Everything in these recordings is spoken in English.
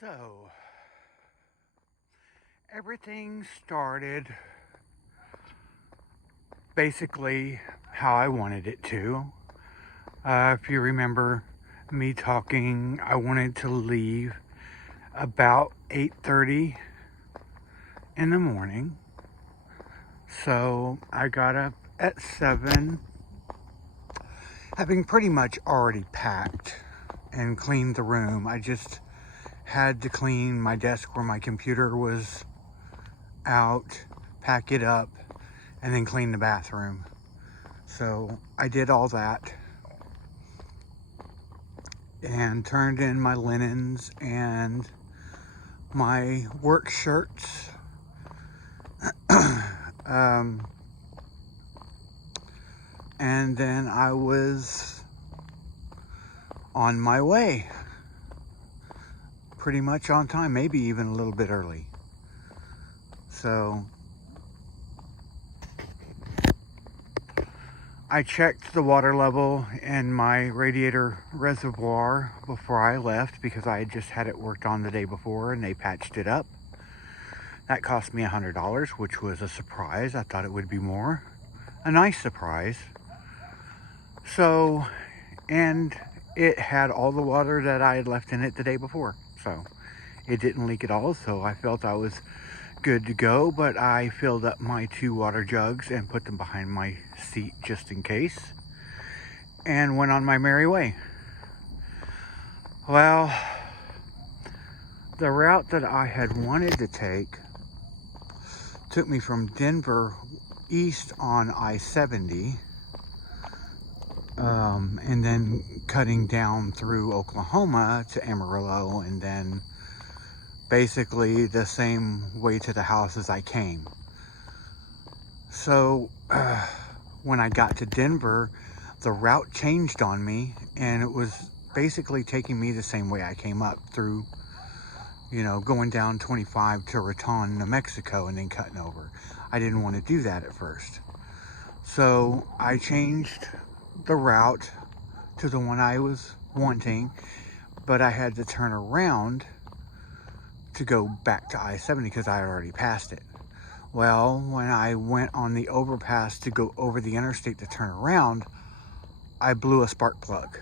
So, everything started basically how I wanted it to. If you remember me talking, I wanted to leave about 8:30 in the morning. So, I got up at 7, having pretty much already packed and cleaned the room. I just had to clean my desk where my computer was out, pack it up, and then clean the bathroom. So I did all that and turned in my linens and my work shirts. And then I was on my way, pretty much on time, maybe even a little bit early. So I checked the water level in my radiator reservoir before I left because I had just had it worked on the day before and they patched it up. That cost me $100, which was a surprise. I thought it would be more. A nice surprise. So, and it had all the water that I had left in it the day before. So, it didn't leak at all. So, I felt I was good to go. But I filled up my 2 water jugs and put them behind my seat just in case. And went on my merry way. Well, the route that I had wanted to take took me from Denver east on I-70, and then cutting down through Oklahoma to Amarillo, and then basically the same way to the house as I came. So when I got to Denver, the route changed on me, and it was basically taking me the same way I came up through, going down 25 to Raton, New Mexico, and then cutting over. I didn't want to do that at first. So I changed the route to the one I was wanting, but I had to turn around to go back to I-70 because I had already passed it. Well, when I went on the overpass to go over the interstate to turn around, I blew a spark plug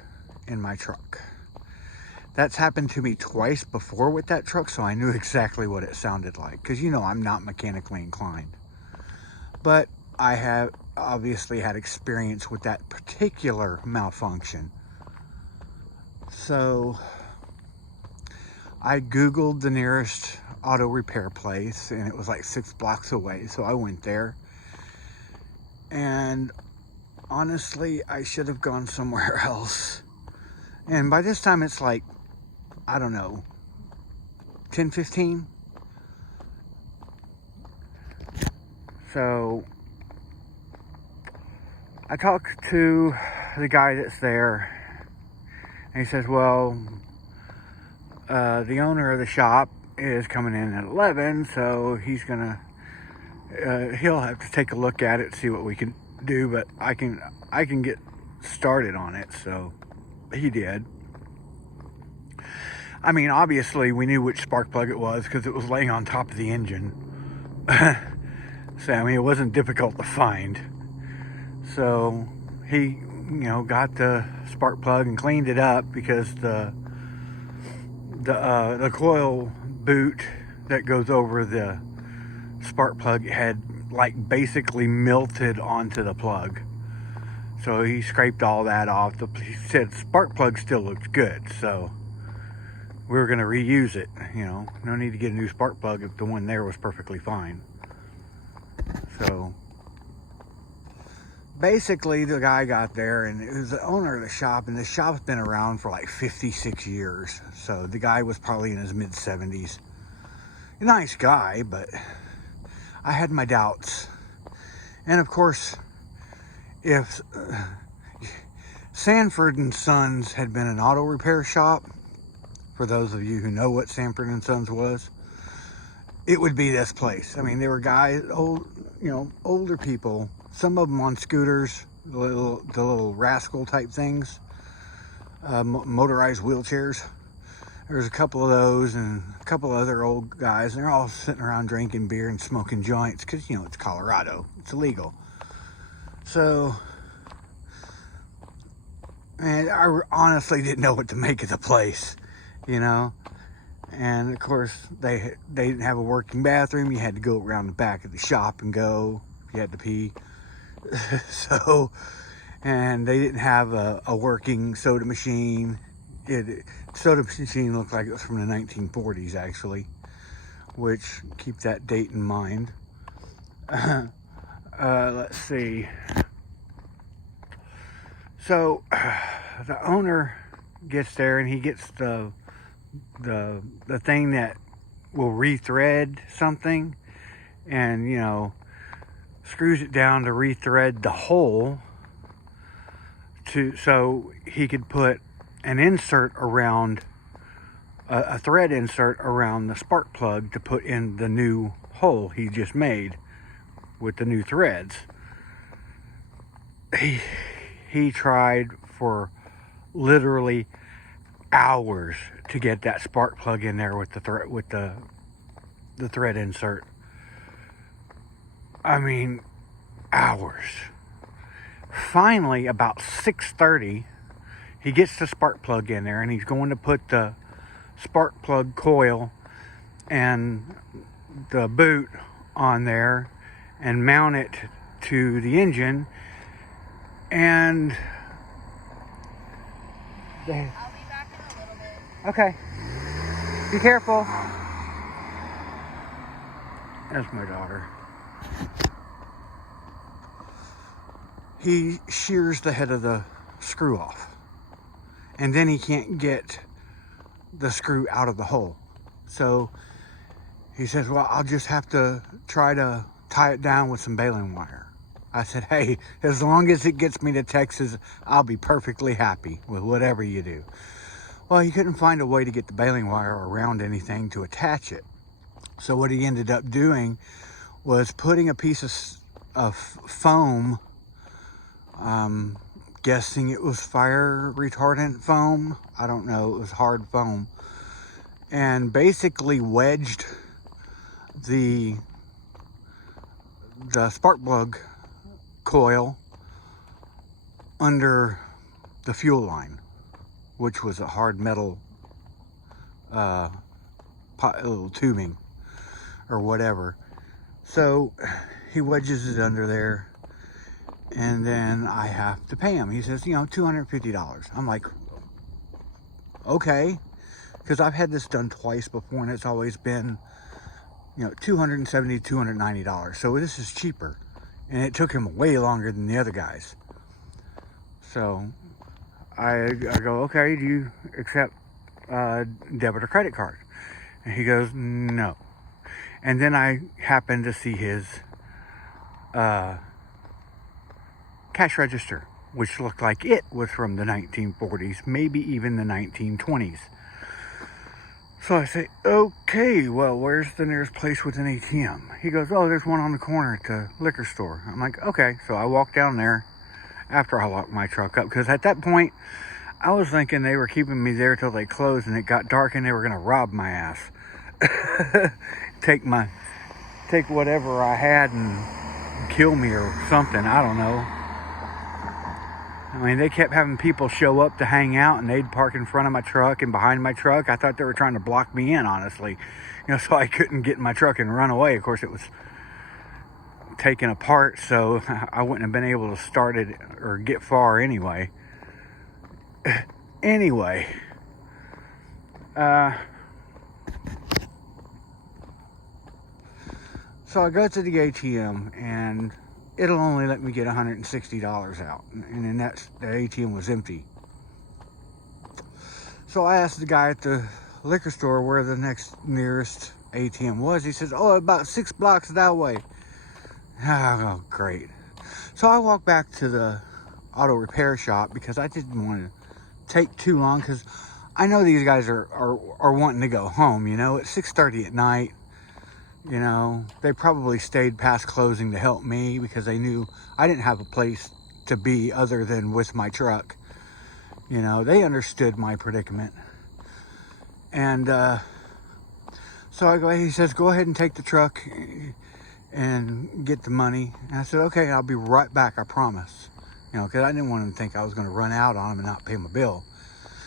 in my truck. That's happened to me twice before with that truck, so I knew exactly what it sounded like. Because, I'm not mechanically inclined. But I have obviously had experience with that particular malfunction. So I Googled the nearest auto repair place, and it was like 6 blocks away. So I went there. And honestly, I should have gone somewhere else. And by this time, it's like, I don't know, 10:15. So I talked to the guy that's there, and he says, well, the owner of the shop is coming in at 11, so he'll have to take a look at it, see what we can do, but I can get started on it. So he did. I mean, obviously we knew which spark plug it was because it was laying on top of the engine. So, I mean, it wasn't difficult to find. So he, got the spark plug and cleaned it up because the coil boot that goes over the spark plug had like basically melted onto the plug. So he scraped all that off. He said spark plug still looks good, so we were going to reuse it. No need to get a new spark plug if the one there was perfectly fine. So basically the guy got there, and it was the owner of the shop, and the shop's been around for like 56 years. So the guy was probably in his mid-70s. A nice guy, but I had my doubts. And of course, if Sanford and Sons had been an auto repair shop, for those of you who know what Sanford and Sons was, it would be this place. I mean, they were guys, older people, some of them on scooters, the little rascal type things, motorized wheelchairs. There's a couple of those and a couple of other old guys, and they're all sitting around drinking beer and smoking joints because, you know, it's Colorado. It's illegal. So, and I honestly didn't know what to make of the place, you know. And of course, they didn't have a working bathroom. You had to go around the back of the shop and go if you had to pee. So, and they didn't have a working soda machine. Soda machine looked like it was from the 1940s, actually, which, keep that date in mind. Let's see. So the owner gets there and he gets the thing that will rethread something, and, you know, screws it down to rethread the hole so he could put an insert around a thread insert around the spark plug to put in the new hole he just made with the new threads. He tried for literally hours to get that spark plug in there with the thread insert. I mean, hours. Finally, about 6:30, he gets the spark plug in there, and he's going to put the spark plug coil and the boot on there and mount it to the engine. And I'll be back in a little bit. Okay. Be careful. That's my daughter. He shears the head of the screw off, and then he can't get the screw out of the hole. So he says, well, I'll just have to try to tie it down with some baling wire. I said, hey, as long as it gets me to Texas, I'll be perfectly happy with whatever you do. Well, he couldn't find a way to get the baling wire around anything to attach it. So what he ended up doing was putting a piece of foam, guessing it was fire retardant foam. I don't know, it was hard foam. And basically wedged the spark plug coil under the fuel line, which was a hard metal little tubing or whatever. So he wedges it under there, and then I have to pay him. He says, you know, $250. I'm like, okay, because I've had this done twice before, and it's always been, you know, $270, $290. So this is cheaper, and it took him way longer than the other guys. So I go, okay, do you accept debit or credit card? And he goes, no. And then I happened to see his cash register, which looked like it was from the 1940s, maybe even the 1920s. So I say, okay, well, where's the nearest place with an ATM? He goes, oh, there's one on the corner at the liquor store. I'm like, okay. So I walk down there after I locked my truck up, because at that point, I was thinking they were keeping me there till they closed and it got dark and they were going to rob my ass. Take whatever I had and kill me or something. I don't know. I mean, they kept having people show up to hang out, and they'd park in front of my truck and behind my truck. I thought they were trying to block me in, honestly. You know, so I couldn't get in my truck and run away. Of course, it was taken apart, so I wouldn't have been able to start it or get far anyway. Anyway, so I go to the ATM, and it'll only let me get $160 out, and then the ATM was empty. So I asked the guy at the liquor store where the nearest ATM was. He says, oh, about 6 blocks that way. Oh, great. So I walked back to the auto repair shop because I didn't want to take too long, because I know these guys are wanting to go home, you know. It's 6:30 at night. You know, they probably stayed past closing to help me because they knew I didn't have a place to be other than with my truck. You know, they understood my predicament. And so he says, go ahead and take the truck and get the money. And I said, okay, I'll be right back, I promise. You know, because I didn't want him to think I was going to run out on him and not pay my bill.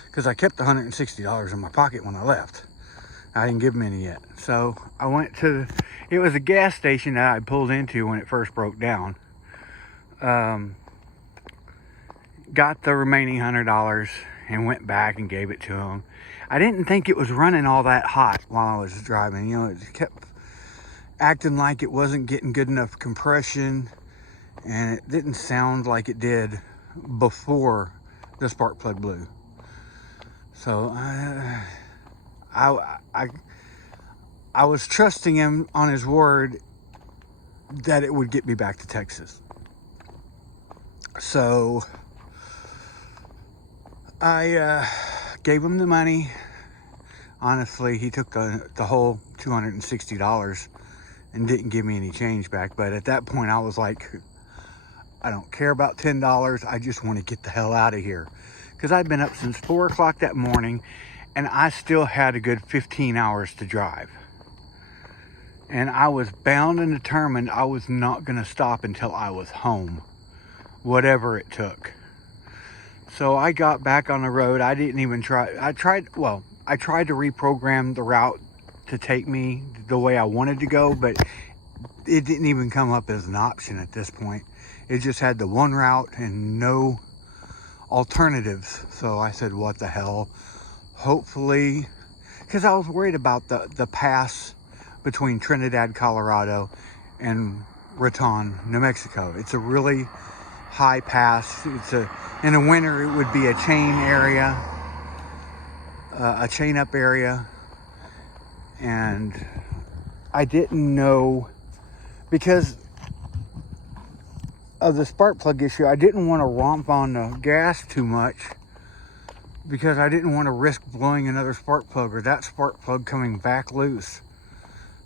Because I kept $160 in my pocket when I left. I didn't give him any yet. So I went to, it was a gas station that I pulled into when it first broke down. Got the remaining $100 and went back and gave it to him. I didn't think it was running all that hot while I was driving. You know, it kept acting like it wasn't getting good enough compression, and it didn't sound like it did before the spark plug blew. So I was trusting him on his word that it would get me back to Texas. So I gave him the money. Honestly, he took the whole $260 and didn't give me any change back. But at that point, I was like, I don't care about $10. I just want to get the hell out of here. Because I'd been up since 4 o'clock that morning, and I still had a good 15 hours to drive. And I was bound and determined I was not going to stop until I was home, whatever it took. So I got back on the road. I didn't even try. I tried to reprogram the route to take me the way I wanted to go, but it didn't even come up as an option at this point. It just had the one route and no alternatives. So I said, what the hell? Hopefully, because I was worried about the pass between Trinidad, Colorado and Raton, New Mexico. It's a really high pass. In the winter it would be a chain area, a chain up area, and I didn't know, because of the spark plug issue, I didn't want to romp on the gas too much, because I didn't want to risk blowing another spark plug or that spark plug coming back loose.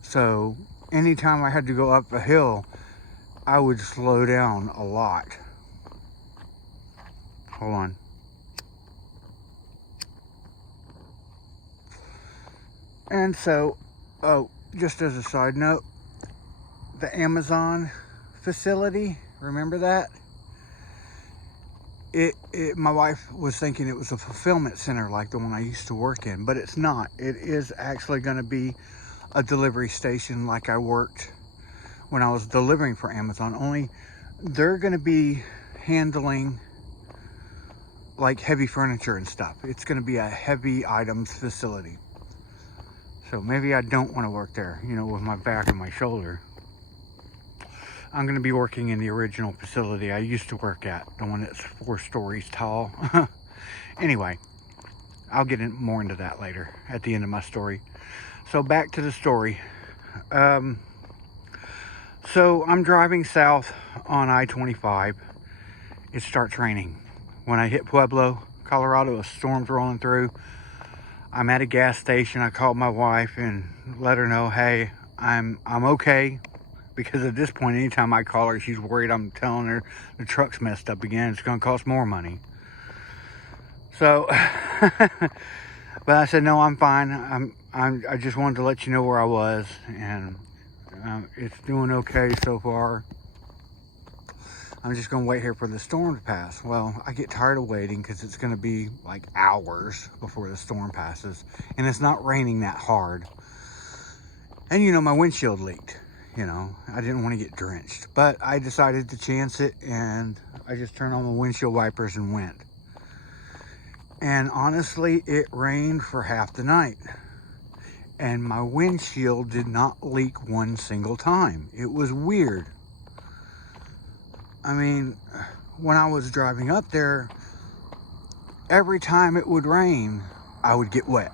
So anytime I had to go up a hill, I would slow down a lot. Hold on. And so, just as a side note, the Amazon facility, remember that? My wife was thinking it was a fulfillment center like the one I used to work in, but it's not. It is actually going to be a delivery station like I worked when I was delivering for Amazon, only they're going to be handling like heavy furniture and stuff. It's going to be a heavy items facility. So maybe I don't want to work there, you know, with my back and my shoulder. I'm going to be working in the original facility I used to work at, the one that's 4 stories tall. Anyway, I'll get more into that later at the end of my story. So back to the story. So I'm driving south on I-25. It starts raining. When I hit Pueblo, Colorado, a storm's rolling through. I'm at a gas station. I called my wife and let her know, hey, I'm okay. Because at this point, anytime I call her, she's worried I'm telling her the truck's messed up again. It's going to cost more money. So, but I said, no, I'm fine. I just wanted to let you know where I was, and it's doing okay so far. I'm just going to wait here for the storm to pass. Well, I get tired of waiting because it's going to be like hours before the storm passes, and it's not raining that hard. And you know, my windshield leaked. You know, I didn't want to get drenched, but I decided to chance it, and I just turned on the windshield wipers and went. And honestly, it rained for half the night, and my windshield did not leak one single time. It was weird. I mean, when I was driving up there, every time it would rain, I would get wet.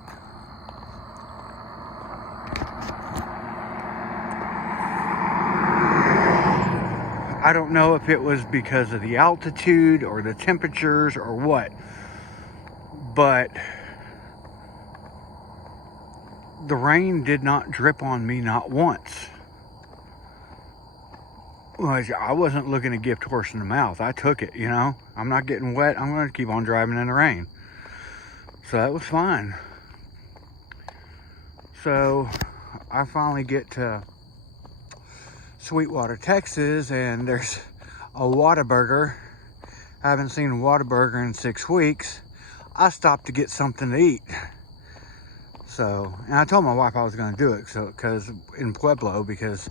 I don't know if it was because of the altitude or the temperatures or what, but the rain did not drip on me, not once. Well, I wasn't looking a gift horse in the mouth. I took it, you know. I'm not getting wet. I'm going to keep on driving in the rain. So that was fine. So I finally get to Sweetwater, Texas, and there's a Whataburger. I haven't seen a Whataburger in 6 weeks. I stopped to get something to eat. So, and I told my wife I was going to do it, so because in Pueblo, because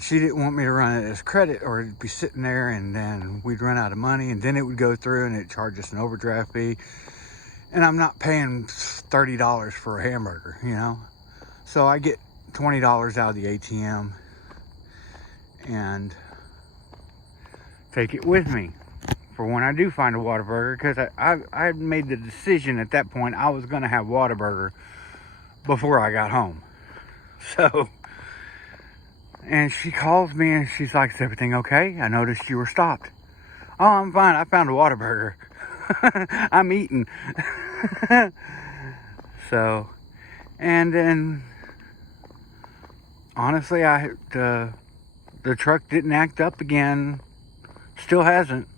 she didn't want me to run it as credit, or it'd be sitting there and then we'd run out of money, and then it would go through and it'd charge us an overdraft fee. And I'm not paying $30 for a hamburger, you know? So I get $20 out of the ATM and take it with me for when I do find a Whataburger, because I made the decision at that point I was going to have Whataburger before I got home. So, and she calls me and she's like, "Is everything okay? I noticed you were stopped." "Oh, I'm fine. I found a Whataburger." I'm eating. So, and then honestly, the truck didn't act up again. Still hasn't.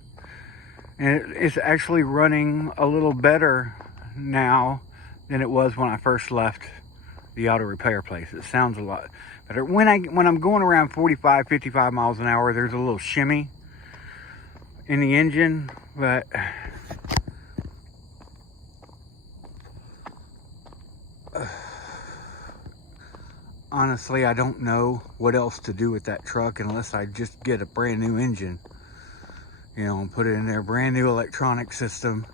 And it's actually running a little better now than it was when I first left the auto repair place. It sounds a lot better. When I'm going around 45, 55 miles an hour, there's a little shimmy in the engine, but honestly, I don't know what else to do with that truck unless I just get a brand new engine, you know, and put it in there, brand new electronic system,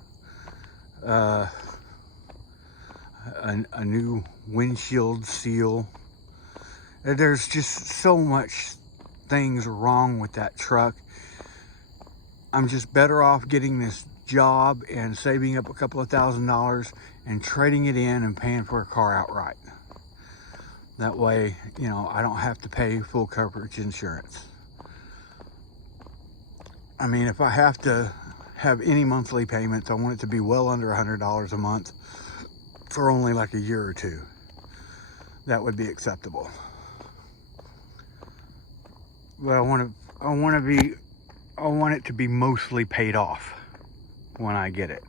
a new windshield seal. There's just so much things wrong with that truck. I'm just better off getting this job and saving up a couple of $1,000s and trading it in and paying for a car outright. That way, you know, I don't have to pay full coverage insurance. I mean, if I have to have any monthly payments, I want it to be well under $100 a month for only like a year or two. That would be acceptable. But I want it to be mostly paid off when I get it.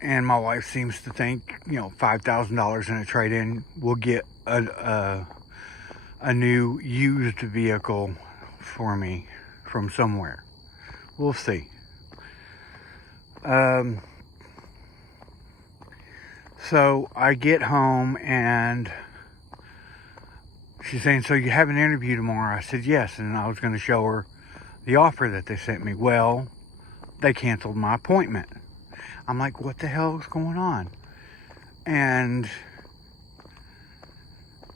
And my wife seems to think, you know, $5,000 in a trade-in will get a new used vehicle for me from somewhere. We'll see. So I get home and she's saying, "So you have an interview tomorrow?" I said, "Yes." And I was going to show her the offer that they sent me. Well, they canceled my appointment. I'm like, what the hell is going on? And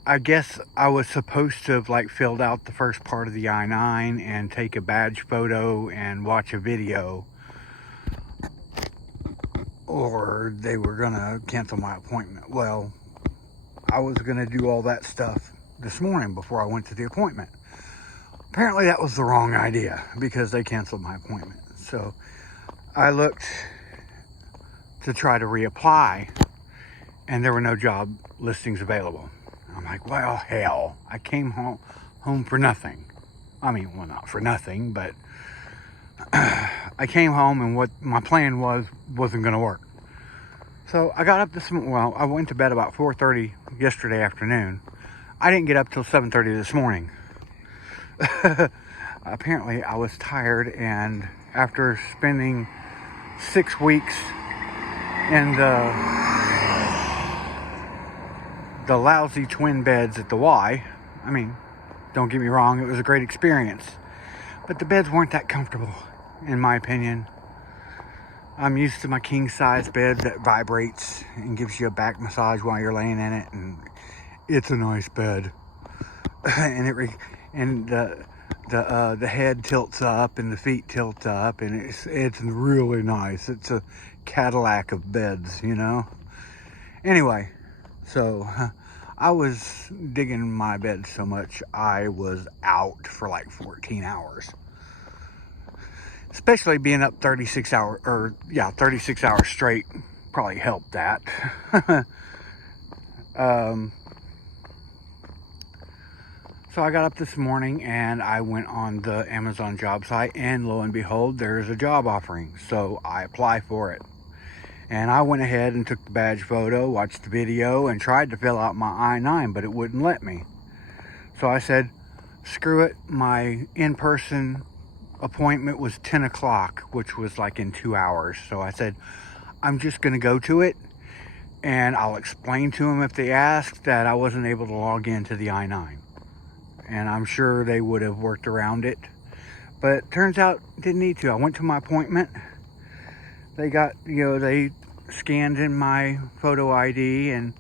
I guess I was supposed to have like filled out the first part of the I-9 and take a badge photo and watch a video, or they were gonna cancel my appointment. Well, I was gonna do all that stuff this morning before I went to the appointment. Apparently that was the wrong idea because they canceled my appointment. So I looked to try to reapply and there were no job listings available. I'm like, well, hell, I came home for nothing. I mean, well, not for nothing, but I came home and what my plan wasn't going to work. So I got up I went to bed about 4:30 yesterday afternoon. I didn't get up till 7:30 this morning. Apparently I was tired, and after spending 6 weeks in the lousy twin beds at the Y, I mean, don't get me wrong, it was a great experience, but the beds weren't that comfortable, in my opinion. I'm used to my king size bed that vibrates and gives you a back massage while you're laying in it, and it's a nice bed. And the head tilts up and the feet tilt up, and it's really nice. It's a Cadillac of beds, you know. Anyway, so I was digging my bed so much I was out for like 14 hours. Especially being up 36 hours straight probably helped that. So I got up this morning and I went on the Amazon job site, and lo and behold, there's a job offering. So I apply for it. And I went ahead and took the badge photo, watched the video, and tried to fill out my I-9, but it wouldn't let me. So I said, screw it. My in-person appointment was 10 o'clock, which was like in 2 hours. So I said, I'm just going to go to it, and I'll explain to them if they ask that I wasn't able to log into the I-9. And I'm sure they would have worked around it. But turns out, didn't need to. I went to my appointment. They got, they scanned in my photo ID, and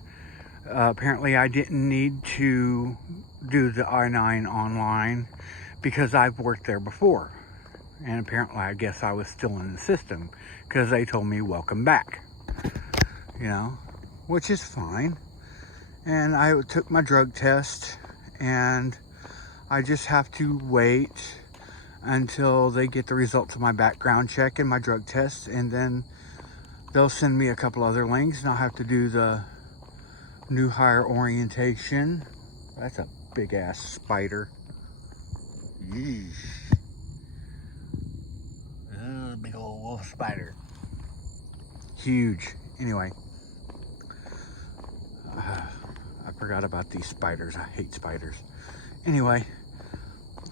apparently I didn't need to do the I-9 online because I've worked there before. And apparently, I guess I was still in the system because they told me, welcome back, which is fine. And I took my drug test, and I just have to wait until they get the results of my background check and my drug test, and then they'll send me a couple other links, and I'll have to do the new hire orientation. That's a big ass spider. Yeesh. Big old wolf spider. Huge. Anyway, I forgot about these spiders. I hate spiders. Anyway,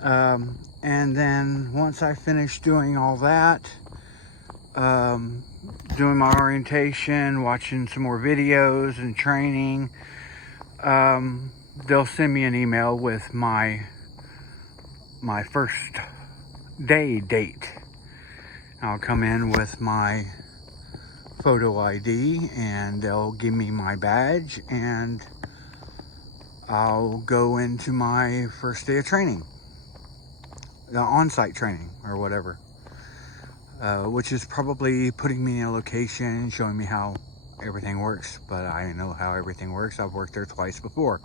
and then once I finish doing all that, doing my orientation, watching some more videos and training, they'll send me an email with my first day date. I'll come in with my photo ID, and they'll give me my badge, and I'll go into my first day of training, the on-site training or whatever, which is probably putting me in a location, showing me how everything works. But I know how everything works. I've worked there twice before.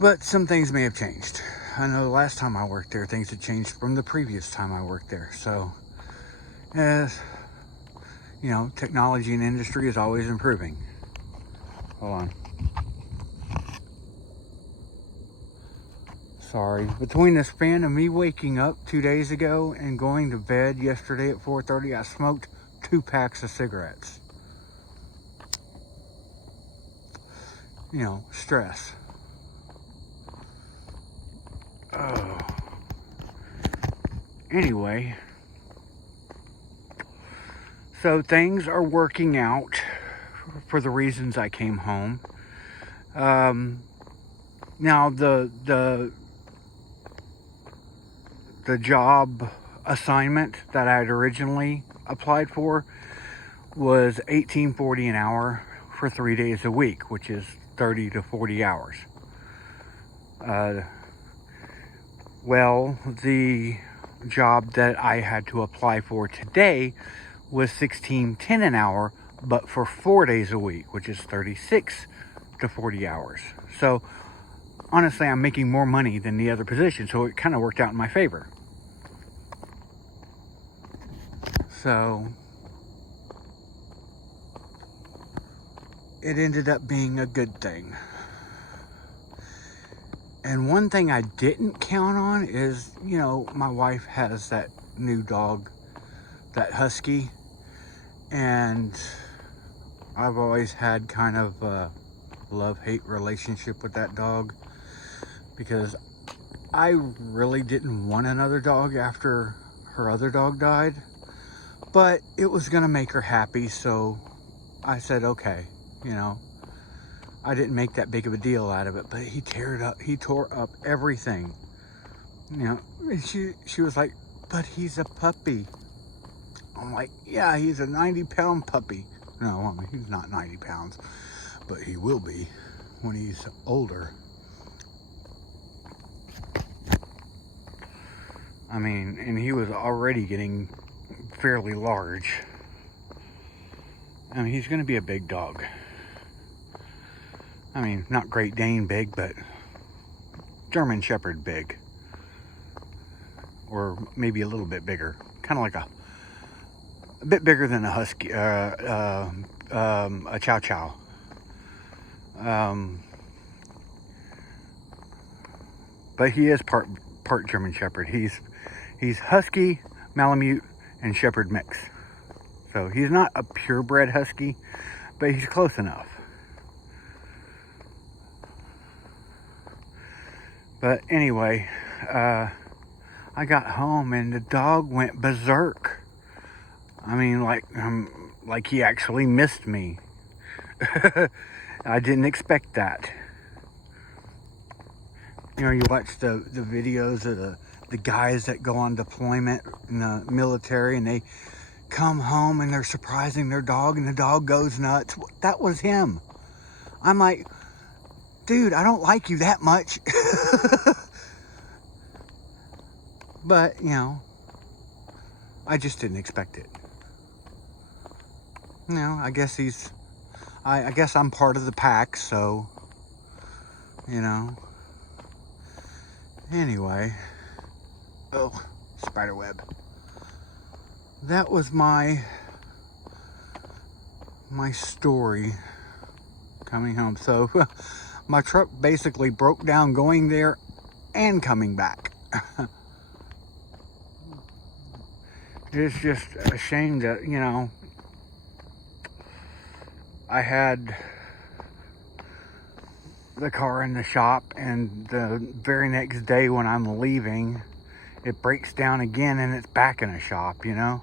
But some things may have changed. I know the last time I worked there, things had changed from the previous time I worked there. So, technology and industry is always improving. Hold on. Sorry. Between the span of me waking up 2 days ago and going to bed yesterday at 4:30, I smoked 2 packs of cigarettes. Stress. Oh. Anyway, so things are working out for the reasons I came home. Now the job assignment that I had originally applied for was $18.40 an hour for 3 days a week, which is 30 to 40 hours. Well, the job that I had to apply for today was $16.10 an hour, but for 4 days a week, which is 36 to 40 hours. So honestly, I'm making more money than the other position, so it kind of worked out in my favor. So it ended up being a good thing. And one thing I didn't count on is, my wife has that new dog, that husky, and I've always had kind of a love-hate relationship with that dog, because I really didn't want another dog after her other dog died, but it was going to make her happy, so I said, okay, I didn't make that big of a deal out of it, but he tore up everything. She was like, but he's a puppy. I'm like, yeah, he's a 90-pound puppy. No, he's not 90 pounds, but he will be when he's older. And he was already getting fairly large. He's going to be a big dog. Not Great Dane big, but German Shepherd big. Or maybe a little bit bigger. Kind of like a bit bigger than a husky, a Chow Chow. But he is part German Shepherd. He's Husky, Malamute, and Shepherd mix. So he's not a purebred husky, but he's close enough. But anyway, I got home and the dog went berserk. I mean, like he actually missed me. I didn't expect that. You know, you watch the videos of the guys that go on deployment in the military and they come home and they're surprising their dog and the dog goes nuts. That was him. I'm like, dude, I don't like you that much. But, you know, I just didn't expect it. You know, I guess I guess I'm part of the pack, so, you know. Anyway. Oh, spider web. That was my story coming home. So my truck basically broke down going there and coming back. It's just a shame that, you know, I had the car in the shop and the very next day when I'm leaving, it breaks down again and it's back in a shop, you know.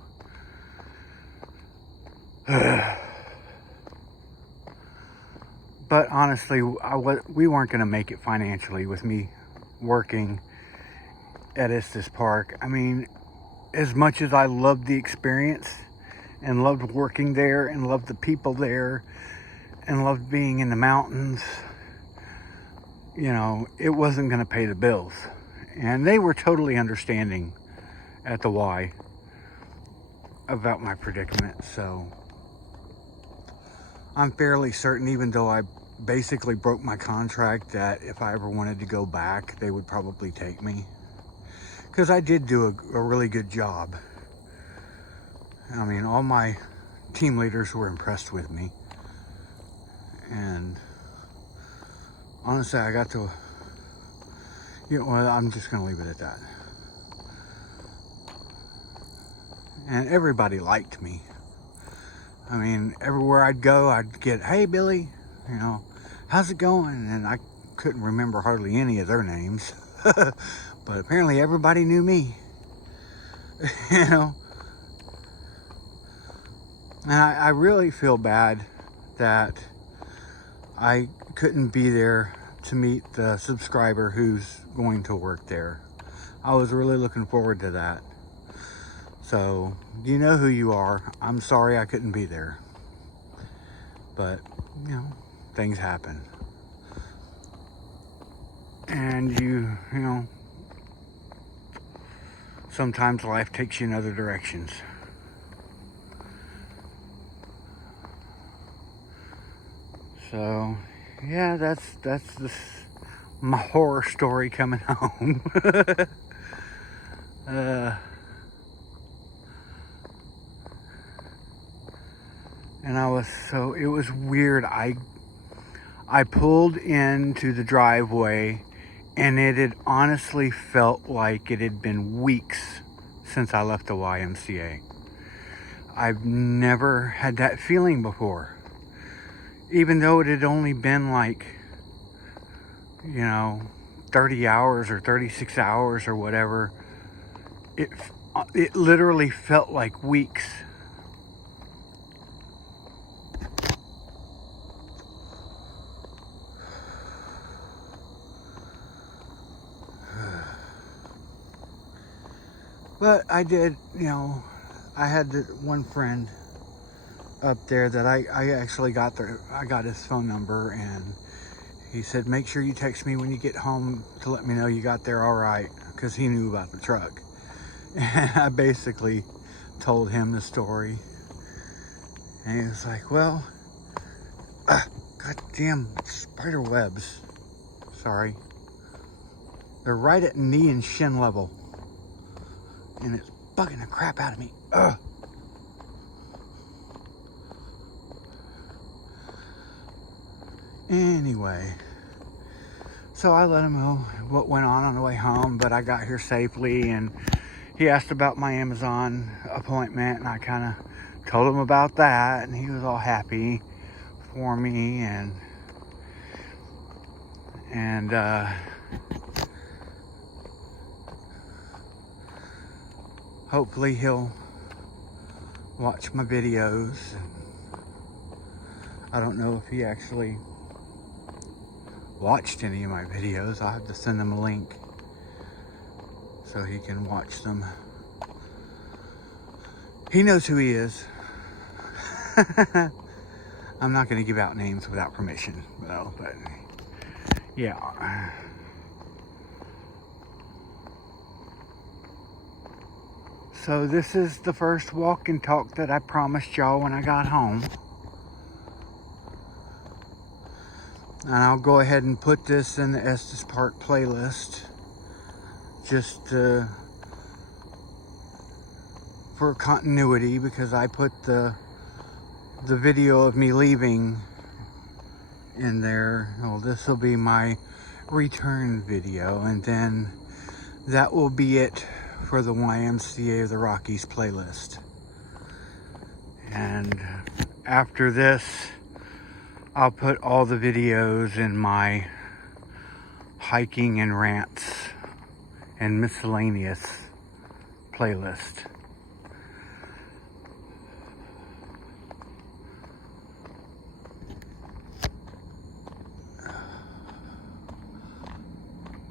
But honestly, we weren't going to make it financially with me working at Estes Park. I mean, as much as I loved the experience and loved working there and loved the people there and loved being in the mountains, you know, it wasn't going to pay the bills. And they were totally understanding at the Y about my predicament. So I'm fairly certain, even though I basically broke my contract, that if I ever wanted to go back, they would probably take me. Because I did do a really good job. I mean, all my team leaders were impressed with me. And honestly, I got to, you know, well, I'm just going to leave it at that. And everybody liked me. I mean, everywhere I'd go, I'd get, hey, Billy, you know, how's it going? And I couldn't remember hardly any of their names. But apparently everybody knew me. You know. And I really feel bad that I couldn't be there to meet the subscriber who's going to work there. I was really looking forward to that. So, you know who you are. I'm sorry I couldn't be there. But, you know, things happen. And you know, sometimes life takes you in other directions. So, yeah, that's my horror story coming home. And it was weird. I pulled into the driveway and it had honestly felt like it had been weeks since I left the YMCA. I've never had that feeling before. Even though it had only been like, you know, 30 hours or 36 hours or whatever, it literally felt like weeks. But I did, you know, I had one friend up there that I actually got I got his phone number, and he said, make sure you text me when you get home to let me know you got there all right, because he knew about the truck. And I basically told him the story, and he was like, well, goddamn spider webs, sorry, they're right at knee and shin level, and it's bugging the crap out of me. Ugh. Anyway, so I let him know what went on the way home, but I got here safely, and he asked about my Amazon appointment, and I kind of told him about that, and he was all happy for me, and hopefully he'll watch my videos. I don't know if he actually watched any of my videos. I'll have to send him a link so he can watch them. He knows who he is. I'm not going to give out names without permission, though, but yeah. So this is the first walk and talk that I promised y'all when I got home. And I'll go ahead and put this in the Estes Park playlist. Just for continuity, because I put the video of me leaving in there. Well, this will be my return video, and then that will be it for the YMCA of the Rockies playlist. And after this, I'll put all the videos in my hiking and rants and miscellaneous playlist.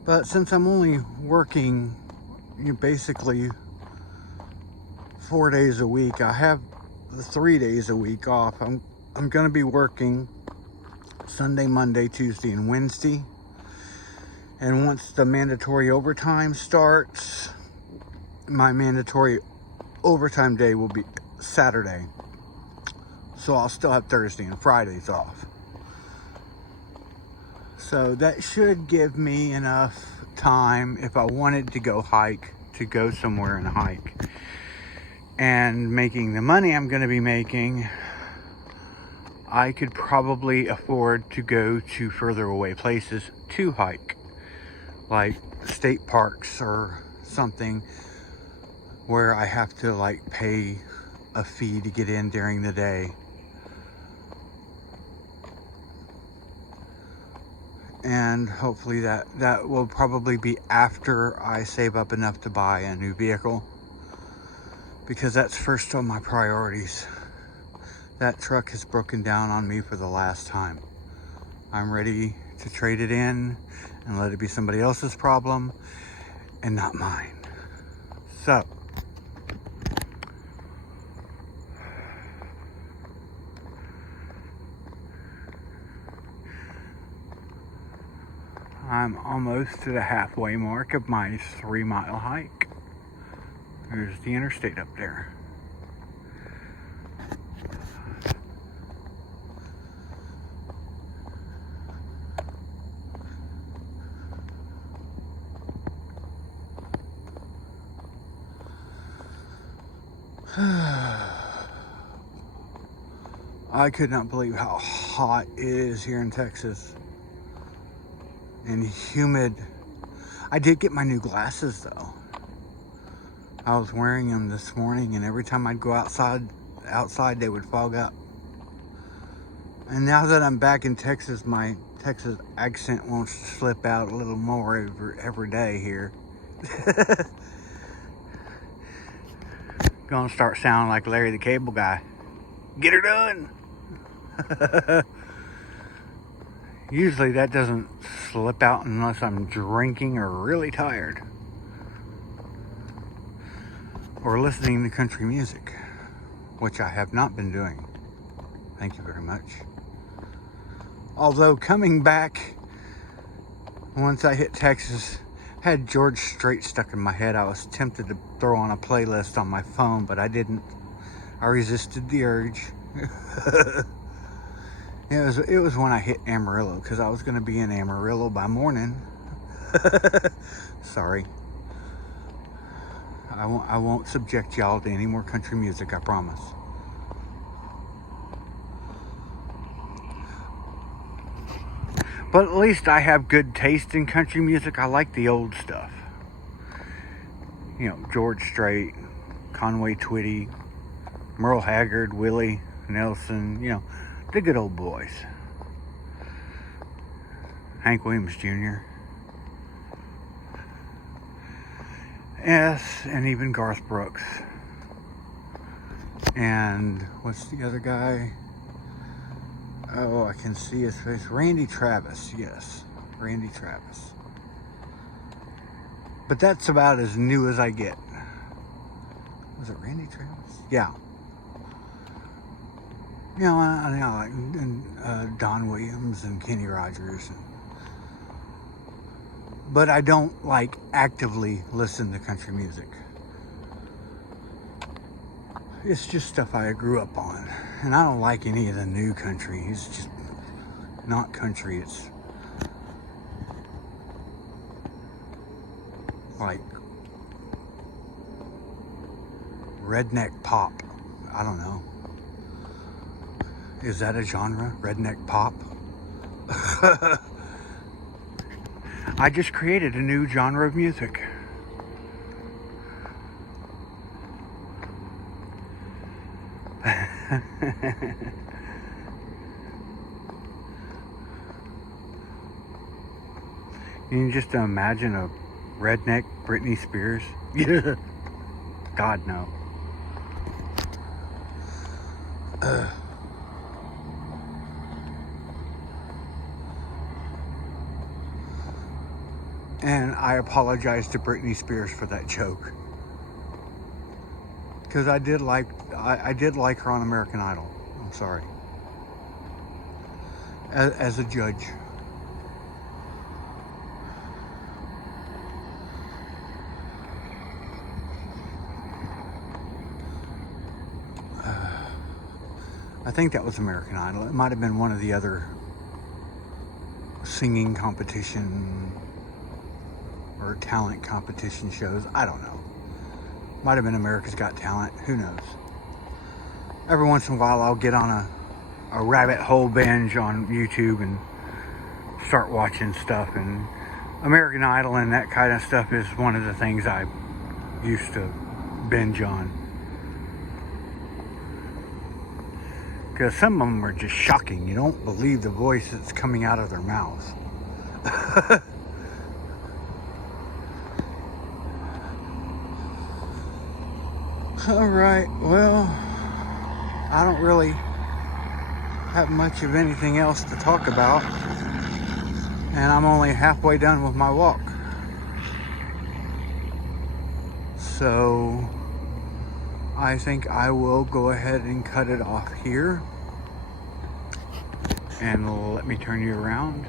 But since I'm only working basically 4 days a week, I have the 3 days a week off. I'm going to be working Sunday, Monday, Tuesday, and Wednesday. And once the mandatory overtime starts, my mandatory overtime day will be Saturday. So I'll still have Thursday and Fridays off. So that should give me enough time if I wanted to go hike, to go somewhere and hike. And making the money I'm going to be making, I could probably afford to go to further away places to hike, like state parks or something where I have to like pay a fee to get in during the day. And hopefully that will probably be after I save up enough to buy a new vehicle, because that's first on my priorities. That truck has broken down on me for the last time. I'm ready to trade it in and let it be somebody else's problem and not mine. So I'm almost to the halfway mark of my 3-mile hike. There's the interstate up there. I could not believe how hot it is here in Texas. And humid. I did get my new glasses though. I was wearing them this morning, and every time I'd go outside they would fog up. And now that I'm back in Texas, my Texas accent wants to slip out a little more every day here. Gonna start sounding like Larry the Cable Guy. Get her done. Usually that doesn't slip out unless I'm drinking or really tired, or listening to country music, which I have not been doing. Thank you very much. Although coming back, once I hit Texas, had George Strait stuck in my head. I was tempted to throw on a playlist on my phone, but I didn't. I resisted the urge. It was when I hit Amarillo, because I was going to be in Amarillo by morning. Sorry. I won't subject y'all to any more country music, I promise. But at least I have good taste in country music. I like the old stuff. You know, George Strait, Conway Twitty, Merle Haggard, Willie Nelson, you know, the good old boys. Hank Williams Jr. Yes, and even Garth Brooks. And what's the other guy? Oh, I can see his face. Randy Travis, yes. Randy Travis. But that's about as new as I get. Was it Randy Travis? Yeah. You know, I like Don Williams and Kenny Rogers. But I don't like actively listen to country music. It's just stuff I grew up on. And I don't like any of the new country. It's just not country. It's like redneck pop. I don't know. Is that a genre? Redneck pop? I just created a new genre of music. Can you just imagine a redneck Britney Spears? God, no. And I apologize to Britney Spears for that joke. Because I did like her on American Idol. I'm sorry. As a judge. I think that was American Idol. It might have been one of the other singing competition or talent competition shows. I don't know. Might have been America's Got Talent. Who knows? Every once in a while I'll get on a rabbit hole binge on YouTube and start watching stuff. And American Idol and that kind of stuff is one of the things I used to binge on. Because some of them are just shocking. You don't believe the voice that's coming out of their mouth. Alright, well, I don't really have much of anything else to talk about. And I'm only halfway done with my walk. So I think I will go ahead and cut it off here. And let me turn you around.